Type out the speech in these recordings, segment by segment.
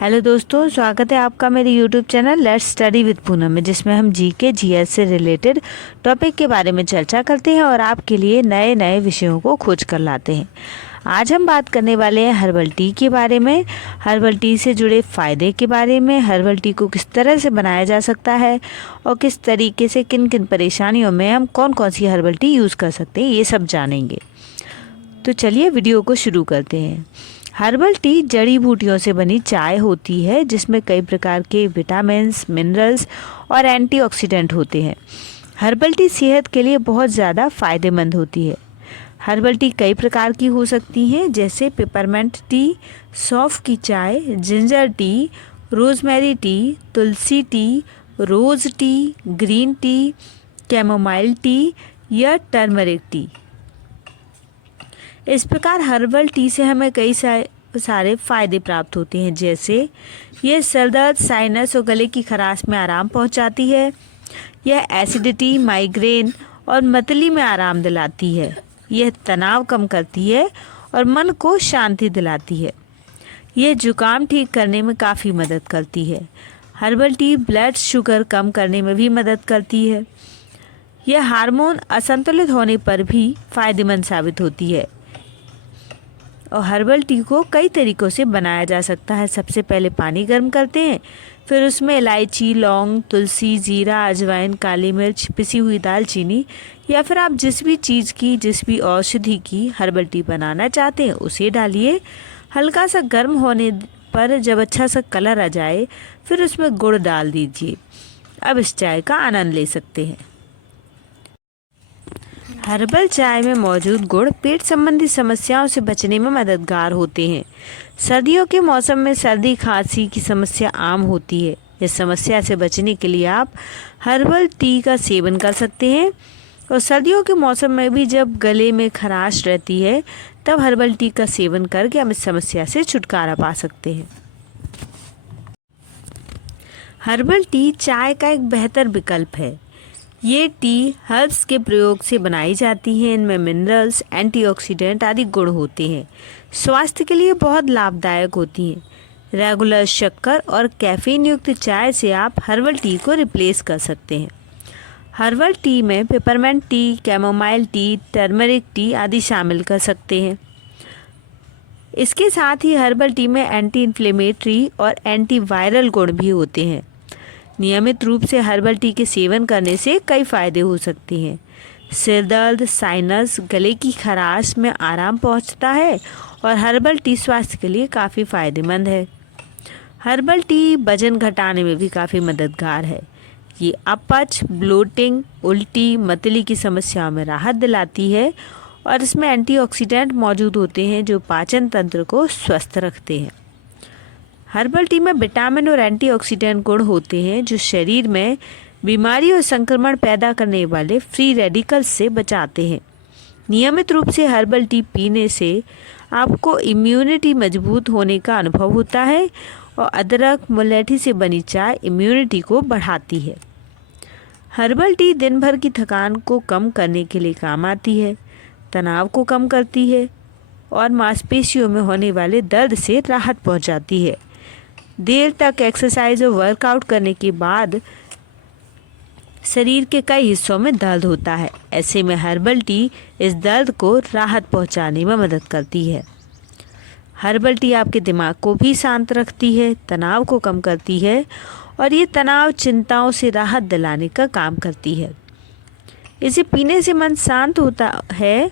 Hello दोस्तों, स्वागत है आपका मेरे YouTube channel let's study with Poonam में, जिसमें हम जीके जीएस से रिलेटेड टॉपिक के बारे में चर्चा करते हैं और आपके लिए नए नए विषयों को खोज कर लाते हैं। आज हम बात करने वाले हैं हर्बल टी के बारे में, हर्बल टी से जुड़े फ़ायदे के बारे में, हर्बल टी को किस तरह से बनाया जा सकता है और किस तरीके से किन किन परेशानियों में हम कौन कौन सी हर्बल टी यूज़ कर सकते हैं, ये सब जानेंगे। तो चलिए वीडियो को शुरू करते हैं। हर्बल टी जड़ी बूटियों से बनी चाय होती है जिसमें कई प्रकार के विटामिन्स, मिनरल्स और एंटीऑक्सीडेंट होते हैं। हर्बल टी सेहत के लिए बहुत ज़्यादा फ़ायदेमंद होती है। हर्बल टी कई प्रकार की हो सकती हैं, जैसे पेपरमेंट टी, सौंफ की चाय, ginger tea, rosemary tea, tulsi tea, rose tea, green tea, chamomile tea या टर्मरिक टी। इस प्रकार हर्बल टी से हमें कई सारे फ़ायदे प्राप्त होते हैं, जैसे यह सर दर्द, साइनस और गले की खराश में आराम पहुंचाती है। यह एसिडिटी, माइग्रेन और मतली में आराम दिलाती है। यह तनाव कम करती है और मन को शांति दिलाती है। यह जुकाम ठीक करने में काफ़ी मदद करती है। हर्बल टी ब्लड शुगर कम करने में भी मदद करती है। यह हार्मोन असंतुलित होने पर भी फ़ायदेमंद साबित होती है। और हर्बल टी को कई तरीक़ों से बनाया जा सकता है। सबसे पहले पानी गर्म करते हैं, फिर उसमें इलायची, लौंग, तुलसी, जीरा, अजवाइन, काली मिर्च, पिसी हुई दालचीनी या फिर आप जिस भी औषधि की हर्बल टी बनाना चाहते हैं उसे डालिए। हल्का सा गर्म होने पर जब अच्छा सा कलर आ जाए फिर उसमें गुड़ डाल दीजिए। अब इस चाय का आनंद ले सकते हैं। हर्बल चाय में मौजूद गुड़ पेट संबंधी समस्याओं से बचने में मददगार होते हैं। सर्दियों के मौसम में सर्दी खांसी की समस्या आम होती है। इस समस्या से बचने के लिए आप हर्बल टी का सेवन कर सकते हैं। और सर्दियों के मौसम में भी जब गले में खराश रहती है तब हर्बल टी का सेवन करके हम इस समस्या से छुटकारा पा सकते हैं। हर्बल टी चाय का एक बेहतर विकल्प है। ये टी हर्ब्स के प्रयोग से बनाई जाती है। इनमें मिनरल्स, एंटीऑक्सीडेंट आदि गुण होते हैं। स्वास्थ्य के लिए बहुत लाभदायक होती हैं। रेगुलर शक्कर और कैफीन युक्त चाय से आप हर्बल टी को रिप्लेस कर सकते हैं। हर्बल टी में peppermint T, chamomile T, turmeric tea आदि शामिल कर सकते हैं। इसके साथ ही हर्बल टी में एंटी इन्फ्लेमेटरी और एंटीवायरल गुण भी होते हैं। नियमित रूप से हर्बल टी के सेवन करने से कई फ़ायदे हो सकते हैं। सिर दर्द, साइनस, गले की खराश में आराम पहुंचता है और हर्बल टी स्वास्थ्य के लिए काफ़ी फ़ायदेमंद है। हर्बल टी वजन घटाने में भी काफ़ी मददगार है। ये अपच, ब्लोटिंग, उल्टी, मतली की समस्याओं में राहत दिलाती है और इसमें एंटीऑक्सीडेंट मौजूद होते हैं जो पाचन तंत्र को स्वस्थ रखते हैं। हर्बल टी में विटामिन और एंटीऑक्सीडेंट गुण होते हैं जो शरीर में बीमारी और संक्रमण पैदा करने वाले फ्री रेडिकल्स से बचाते हैं। नियमित रूप से हर्बल टी पीने से आपको इम्यूनिटी मजबूत होने का अनुभव होता है और अदरक, मुलैठी से बनी चाय इम्यूनिटी को बढ़ाती है। हर्बल टी दिन भर की थकान को कम करने के लिए काम आती है, तनाव को कम करती है और मांसपेशियों में होने वाले दर्द से राहत पहुंचाती है। देर तक एक्सरसाइज और वर्कआउट करने के बाद शरीर के कई हिस्सों में दर्द होता है। ऐसे में हर्बल टी इस दर्द को राहत पहुंचाने में मदद करती है। हर्बल टी आपके दिमाग को भी शांत रखती है, तनाव को कम करती है और ये तनाव, चिंताओं से राहत दिलाने का काम करती है। इसे पीने से मन शांत होता है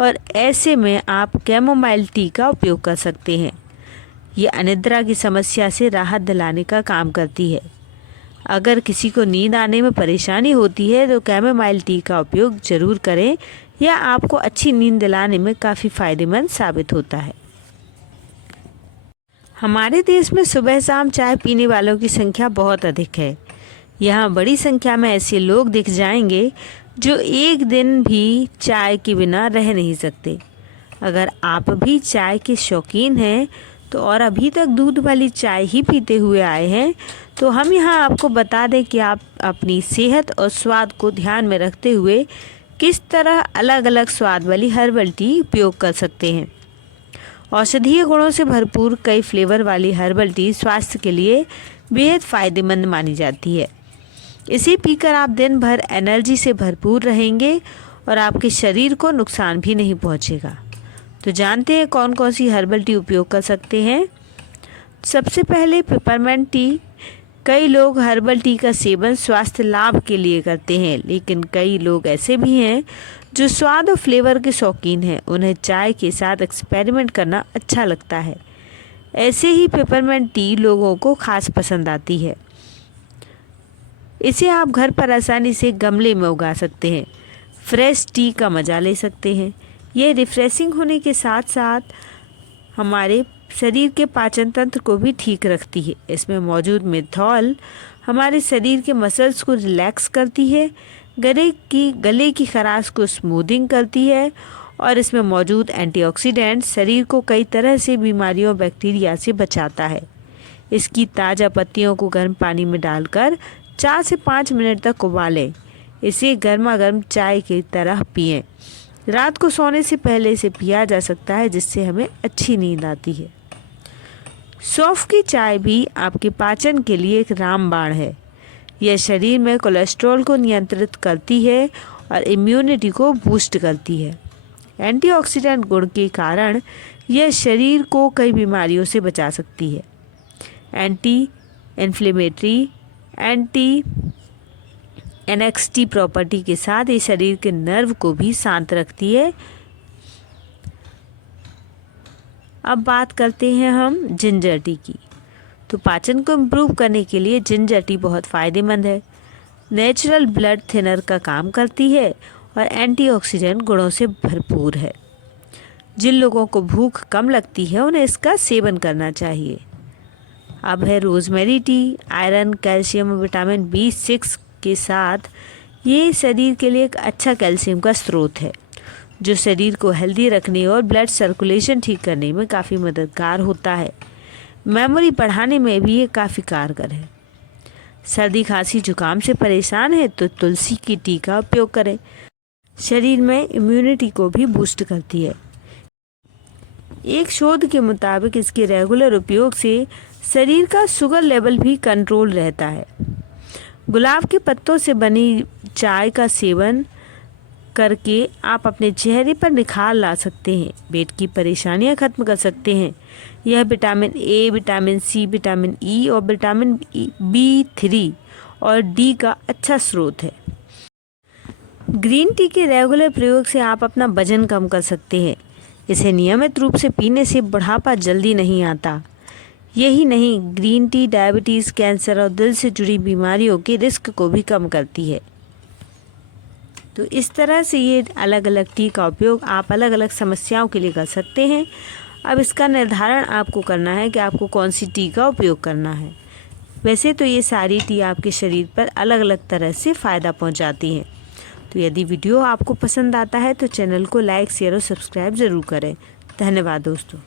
और ऐसे में आप कैमोमाइल टी का उपयोग कर सकते हैं। ये अनिद्रा की समस्या से राहत दिलाने का काम करती है। अगर किसी को नींद आने में परेशानी होती है तो कैमोमाइल टी का उपयोग ज़रूर करें। यह आपको अच्छी नींद दिलाने में काफ़ी फ़ायदेमंद साबित होता है। हमारे देश में सुबह शाम चाय पीने वालों की संख्या बहुत अधिक है। यहाँ बड़ी संख्या में ऐसे लोग दिख जाएंगे जो एक दिन भी चाय के बिना रह नहीं सकते। अगर आप भी चाय के शौकीन हैं तो और अभी तक दूध वाली चाय ही पीते हुए आए हैं तो हम यहाँ आपको बता दें कि आप अपनी सेहत और स्वाद को ध्यान में रखते हुए किस तरह अलग अलग स्वाद वाली हर्बल टी उपयोग कर सकते हैं। औषधीय गुणों से भरपूर कई फ्लेवर वाली हर्बल टी स्वास्थ्य के लिए बेहद फ़ायदेमंद मानी जाती है। इसे पीकर आप दिन भर एनर्जी से भरपूर रहेंगे और आपके शरीर को नुकसान भी नहीं पहुंचेगा। तो जानते हैं कौन कौन सी हर्बल टी उपयोग कर सकते हैं। सबसे पहले पेपरमेंट टी। कई लोग हर्बल टी का सेवन स्वास्थ्य लाभ के लिए करते हैं, लेकिन कई लोग ऐसे भी हैं जो स्वाद और फ्लेवर के शौकीन हैं। उन्हें चाय के साथ एक्सपेरिमेंट करना अच्छा लगता है। ऐसे ही पेपरमेंट टी लोगों को खास पसंद आती है। इसे आप घर पर आसानी से गमले में उगा सकते हैं। फ्रेश टी का मज़ा ले सकते हैं। यह रिफ्रेशिंग होने के साथ साथ हमारे शरीर के पाचन तंत्र को भी ठीक रखती है। इसमें मौजूद मेंथॉल हमारे शरीर के मसल्स को रिलैक्स करती है, गले की खराश को स्मूथिंग करती है और इसमें मौजूद एंटीऑक्सीडेंट शरीर को कई तरह से बीमारियों बैक्टीरिया से बचाता है। इसकी ताज़ा पत्तियों को गर्म पानी में डालकर 4 से 5 मिनट तक उबालें। इसे गर्मा गर्म चाय की तरह पिएं। रात को सोने से पहले इसे पिया जा सकता है, जिससे हमें अच्छी नींद आती है। सौंफ की चाय भी आपके पाचन के लिए एक रामबाण है। यह शरीर में कोलेस्ट्रॉल को नियंत्रित करती है और इम्यूनिटी को बूस्ट करती है। एंटीऑक्सीडेंट गुण के कारण यह शरीर को कई बीमारियों से बचा सकती है। Anti inflammatory, anti NXT property के साथ ये शरीर के नर्व को भी शांत रखती है। अब बात करते हैं हम जिंजर टी की। तो पाचन को इम्प्रूव करने के लिए जिंजर टी बहुत फ़ायदेमंद है। नेचुरल ब्लड थिनर का काम करती है और एंटीऑक्सीडेंट गुणों से भरपूर है। जिन लोगों को भूख कम लगती है उन्हें इसका सेवन करना चाहिए। अब है रोज़मेरी टी। आयरन, कैल्शियम और विटामिन B6 के साथ ये शरीर के लिए एक अच्छा कैल्शियम का स्रोत है, जो शरीर को हेल्दी रखने और ब्लड सर्कुलेशन ठीक करने में काफ़ी मददगार होता है। मेमोरी बढ़ाने में भी ये काफ़ी कारगर है। सर्दी, खांसी, जुकाम से परेशान है तो तुलसी की टी का उपयोग करें। शरीर में इम्यूनिटी को भी बूस्ट करती है। एक शोध के मुताबिक इसके रेगुलर उपयोग से शरीर का शुगर लेवल भी कंट्रोल रहता है। गुलाब के पत्तों से बनी चाय का सेवन करके आप अपने चेहरे पर निखार ला सकते हैं। पेट की परेशानियां खत्म कर सकते हैं। यह vitamin A, vitamin C, vitamin E और विटामिन B3 और D का अच्छा स्रोत है। ग्रीन टी के रेगुलर प्रयोग से आप अपना वजन कम कर सकते हैं। इसे नियमित रूप से पीने से बुढ़ापा जल्दी नहीं आता। यही नहीं, ग्रीन टी डायबिटीज़, कैंसर और दिल से जुड़ी बीमारियों के रिस्क को भी कम करती है। तो इस तरह से ये अलग अलग टी का उपयोग आप अलग अलग समस्याओं के लिए कर सकते हैं। अब इसका निर्धारण आपको करना है कि आपको कौन सी टी का उपयोग करना है। वैसे तो ये सारी टी आपके शरीर पर अलग अलग तरह से फ़ायदा पहुंचाती हैं। तो यदि वीडियो आपको पसंद आता है तो चैनल को लाइक, शेयर और सब्सक्राइब ज़रूर करें। धन्यवाद दोस्तों।